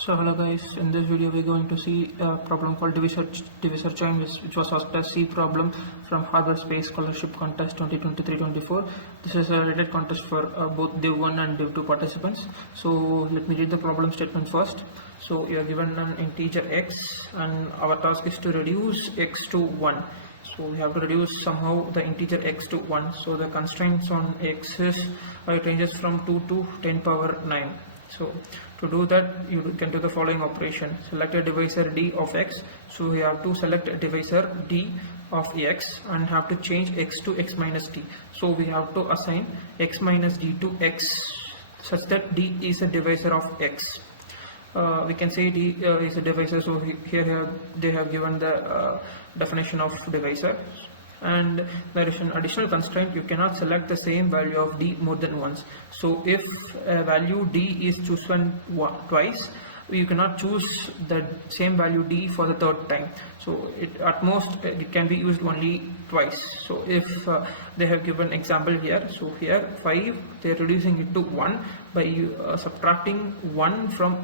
So hello guys, in this video we're going to see a problem called Divisor Chain, which was asked as C problem from Harbour Space Scholarship Contest 2023-24. This is a rated contest for both Div 1 and Div 2 participants. So let me read the problem statement first. So you are given an integer x and our task is to reduce x to 1. So we have to reduce somehow the integer x to 1. So the constraints on x is it ranges from 2 to 10 power 9. So to do that, you can do the following operation. Select a divisor d of x. So we have to select a divisor d of x and have to change x to x minus d. So we have to assign x minus d to x such that d is a divisor of x. We can say d is a divisor. So here they have given the definition of divisor. And there is an additional constraint: you cannot select the same value of d more than once. So if a value d is chosen twice, you cannot choose the same value d for the third time. So at most it can be used only twice. So if they have given example here, so here 5, they are reducing it to 1 by subtracting 1 from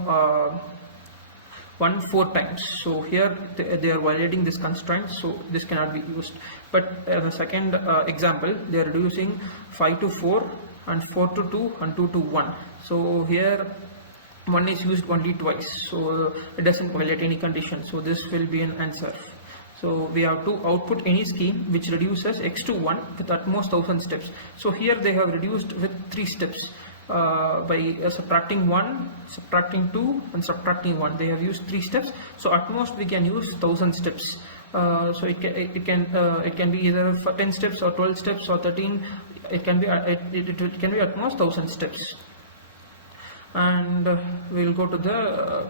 1 4 times. So here they are violating this constraint, so this cannot be used. But the second example, they are reducing 5 to 4 and 4 to 2 and 2 to 1. So here 1 is used only twice, so it doesn't violate any condition. So this will be an answer. So we have to output any scheme which reduces x to 1 with at most 1000 steps. So here they have reduced with 3 steps. By subtracting 1, subtracting 2 and subtracting 1. They have used 3 steps, so at most we can use 1000 steps. So it can be either 10 steps or 12 steps or 13. It can be at most 1000 steps. And we'll go to the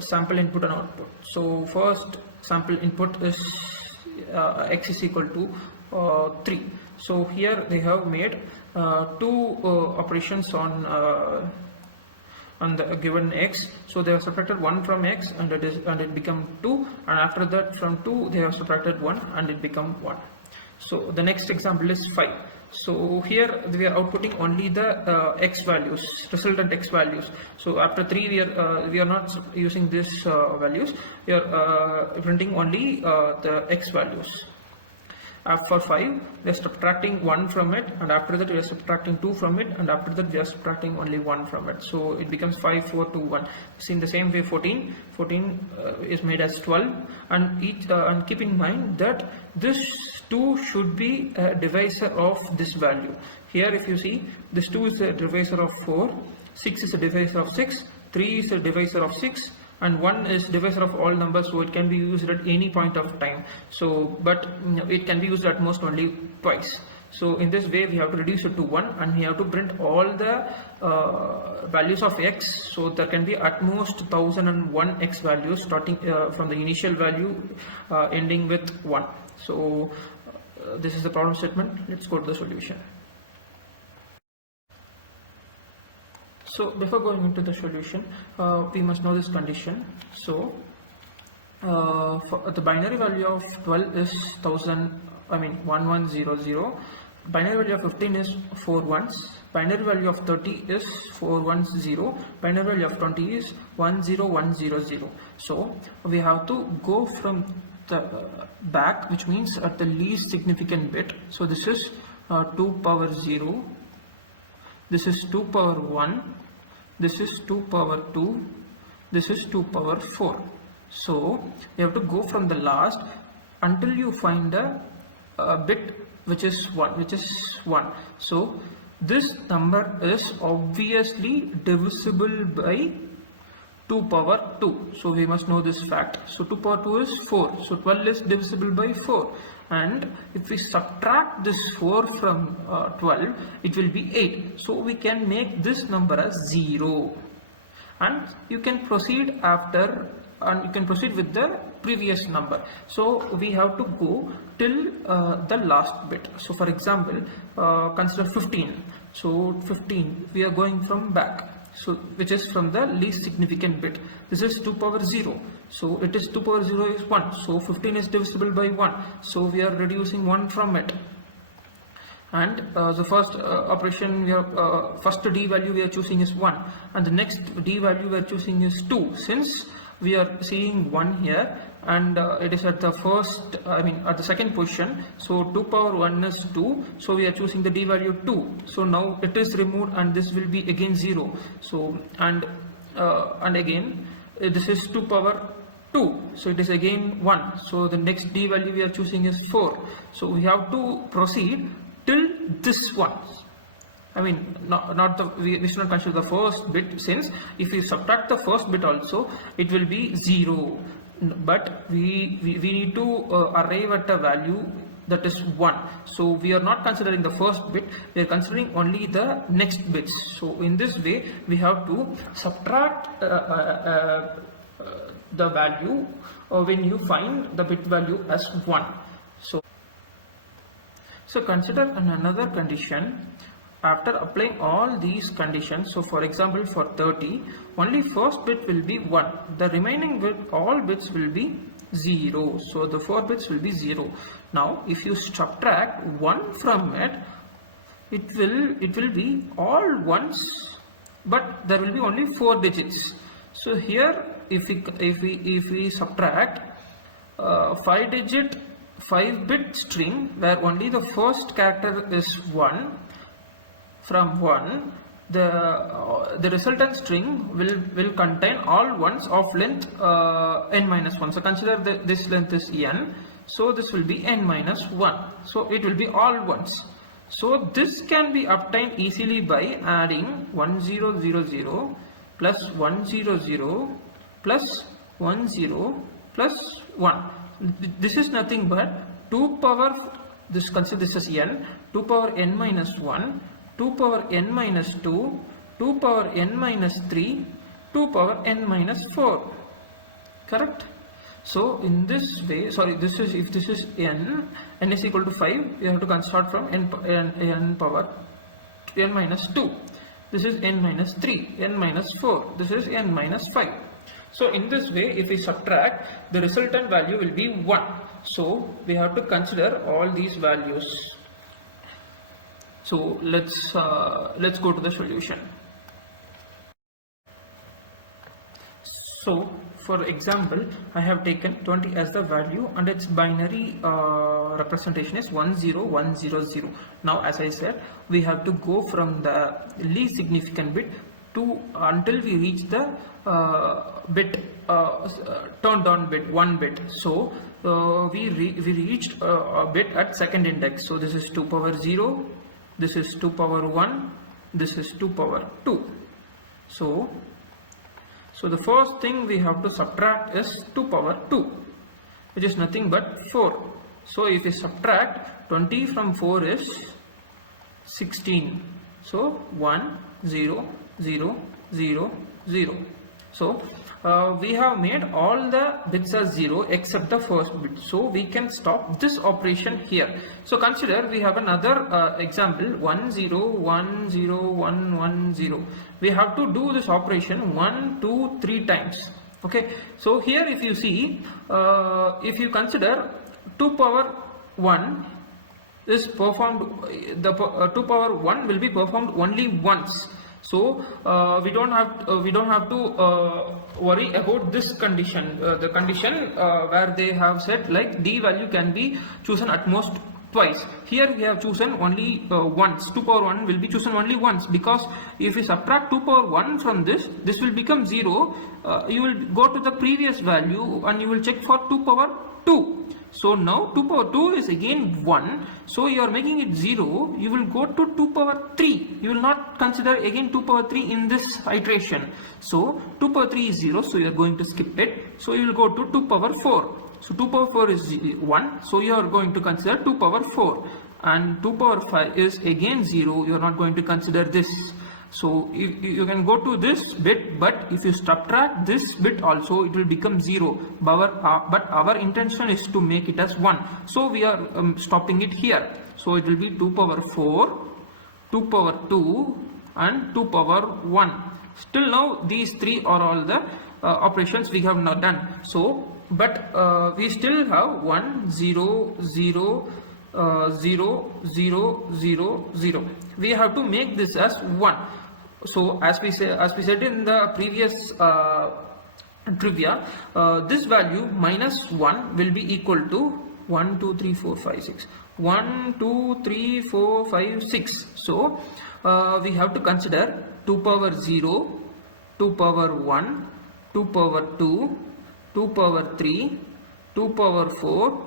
sample input and output. So first sample input is x is equal to 3. So here they have made 2 operations on the given x. So they have subtracted 1 from x and it become 2, and after that from 2 they have subtracted 1 and it become 1. So the next example is 5. So here we are outputting only the x values, resultant x values. So after 3 we are not using these values. We are printing only the x values. For 5, we are subtracting 1 from it, and after that we are subtracting 2 from it, and after that we are subtracting only 1 from it. So it becomes 5, 4, 2, 1. See, in the same way 14 is made as 12, and keep in mind that this 2 should be a divisor of this value. Here if you see, this 2 is a divisor of 4, 6 is a divisor of 6, 3 is a divisor of 6, and 1 is divisor of all numbers, so it can be used at any point of time. So but it can be used at most only twice. So in this way we have to reduce it to 1, and we have to print all the values of x. So there can be at most 1001 x values starting from the initial value ending with 1. So this is the problem statement. Let's go to the solution. So before going into the solution, we must know this condition. So for the binary value of 12 is 1100. Binary value of 15 is 4 ones. Binary value of 30 is 410. Binary value of 20 is 10100. So we have to go from the back, which means at the least significant bit. So this is 2 power 0. This is 2 power 1, this is 2 power 2, this is 2 power 4. So you have to go from the last until you find a bit which is 1. So this number is obviously divisible by 2 power 2. So we must know this fact. So 2 power 2 is 4. So 12 is divisible by 4. And if we subtract this 4 from 12, it will be 8. So we can make this number as 0. And you can proceed with the previous number. So we have to go till the last bit. So for example, consider 15. So 15, we are going from back. So which is from the least significant bit. This is 2 power 0. So it is 2 power 0 is 1. So 15 is divisible by 1. So we are reducing 1 from it. and the first operation we have first d value we are choosing is 1, and the next d value we are choosing is 2. Since we are seeing 1 here and it is at the first at the second position, so 2 power 1 is 2, so we are choosing the d value 2. So now it is removed and this will be again 0. So and again this is 2 power 2, so it is again 1. So the next d value we are choosing is 4. So we have to proceed till this one. We should not consider the first bit, since if we subtract the first bit also it will be 0, but we need to arrive at a value that is 1. So we are not considering the first bit, we are considering only the next bits. So in this way we have to subtract the value when you find the bit value as 1. So consider another condition. After applying all these conditions, so for example for 30, only first bit will be 1, the remaining bit, all bits will be 0, so the 4 bits will be 0. Now if you subtract 1 from it, it will be all ones, but there will be only 4 digits. So here if we subtract 5-bit string where only the first character is 1 from 1, the resultant string will contain all ones of length n-1. So consider this length is n, so this will be n-1, so it will be all ones. So this can be obtained easily by adding 1000 plus 100 plus 10 plus 1. This is nothing but 2 power, this consider this as n, 2 power n minus 1, 2 power n minus 2, 2 power n minus 3, 2 power n minus 4. Correct? So in this way, this is, if this is n is equal to 5, you have to start from n power n minus 2. This is n minus 3, n minus 4, this is n minus 5. So in this way, if we subtract, the resultant value will be 1. So we have to consider all these values. So let's go to the solution. So for example, I have taken 20 as the value and its binary representation is 10100. Now as I said, we have to go from the least significant bit to until we reach the bit turned on bit, 1 bit. So we reached a bit at second index. So this is 2 power 0, this is 2 power 1, this is 2 power 2. So the first thing we have to subtract is 2 power 2, which is nothing but 4. So if we subtract 20 from 4 is 16. So 1 0 0 0 0. So we have made all the bits as 0 except the first bit, so we can stop this operation here. So consider we have another example 1 0 1 0 1 1 0. We have to do this operation 1 2 3 times. Okay, so here if you see, if you consider 2 power 1 is performed, the 2 power 1 will be performed only once. So we don't have to worry about this condition, the condition where they have said like d value can be chosen at most twice. Here we have chosen only once. 2 power 1 will be chosen only once, because if we subtract 2 power 1 from this will become 0. You will go to the previous value and you will check for 2 power 2. So now 2 power 2 is again 1, so you are making it 0. You will go to 2 power 3. You will not consider again 2 power 3 in this iteration. So 2 power 3 is 0, so you are going to skip it. So you will go to 2 power 4. So 2 power 4 is 1, so you are going to consider 2 power 4. And 2 power 5 is again 0, you are not going to consider this. So you can go to this bit, but if you subtract this bit also, it will become 0. But our intention is to make it as 1. So we are stopping it here. So it will be 2 power 4, 2 power 2 and 2 power 1. Still now these three are all the operations we have not done. So but we still have 1 0 0 0, 0, 0, 0. We have to make this as 1. So as we said in the previous trivia, this value minus 1 will be equal to 1, 2, 3, 4, 5, 6. 1, 2, 3, 4, 5, 6. So we have to consider 2 power 0, 2 power 1, 2 power 2, 2 power 3, 2 power 4,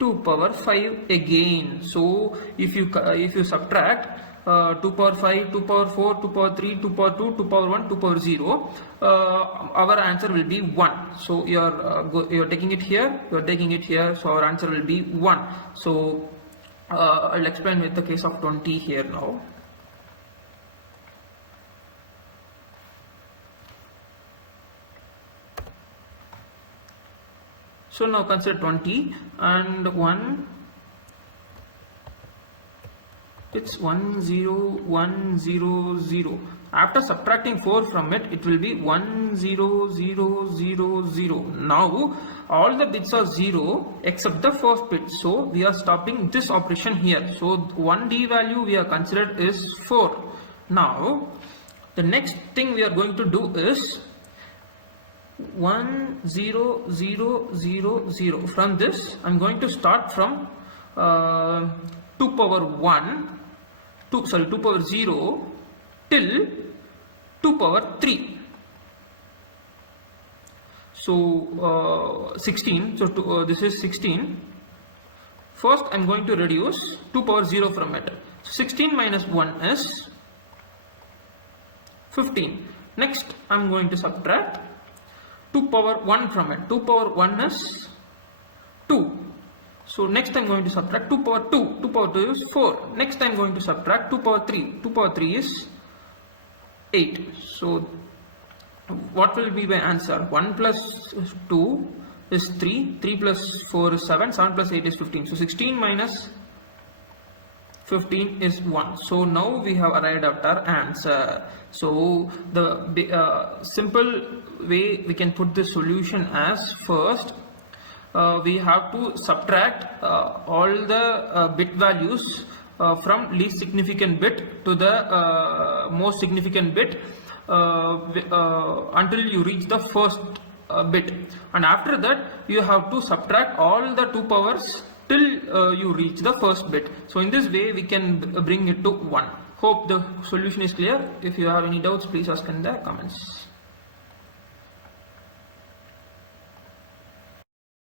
2 power 5 again. So if you subtract 2 power 5, 2 power 4, 2 power 3, 2 power 2, 2 power 1, 2 power 0, our answer will be 1. So you're taking it here, you're taking it here, so our answer will be 1. So I'll explain with the case of 20 here now. So now consider 20 and 1, it's 1, 0, 1, 0, 0. After subtracting 4 from it, it will be 1, 0, 0, 0, 0. Now all the bits are 0 except the first bit. So we are stopping this operation here. So 1D value we are considered is 4. Now the next thing we are going to do is 1, 0, 0, 0, 0. From this I'm going to start from 2 power 1, 2 power 0 till 2 power 3. So 16. So this is 16. First I'm going to reduce 2 power 0 from it. 16 minus 1 is 15. Next I'm going to subtract 2 power 1 from it. 2 power 1 is 2. So next I'm going to subtract 2 power 2. 2 power 2 is 4. Next I'm going to subtract 2 power 3. 2 power 3 is 8. So what will be my answer? 1 plus 2 is 3. 3 plus 4 is 7. 7 plus 8 is 15. So 16 minus 15 is 1. So now we have arrived at our answer. So the simple way we can put this solution as, first we have to subtract all the bit values from least significant bit to the most significant bit until you reach the first bit, and after that you have to subtract all the 2 powers till you reach the first bit. So in this way we can bring it to 1. Hope the solution is clear. If you have any doubts, please ask in the comments.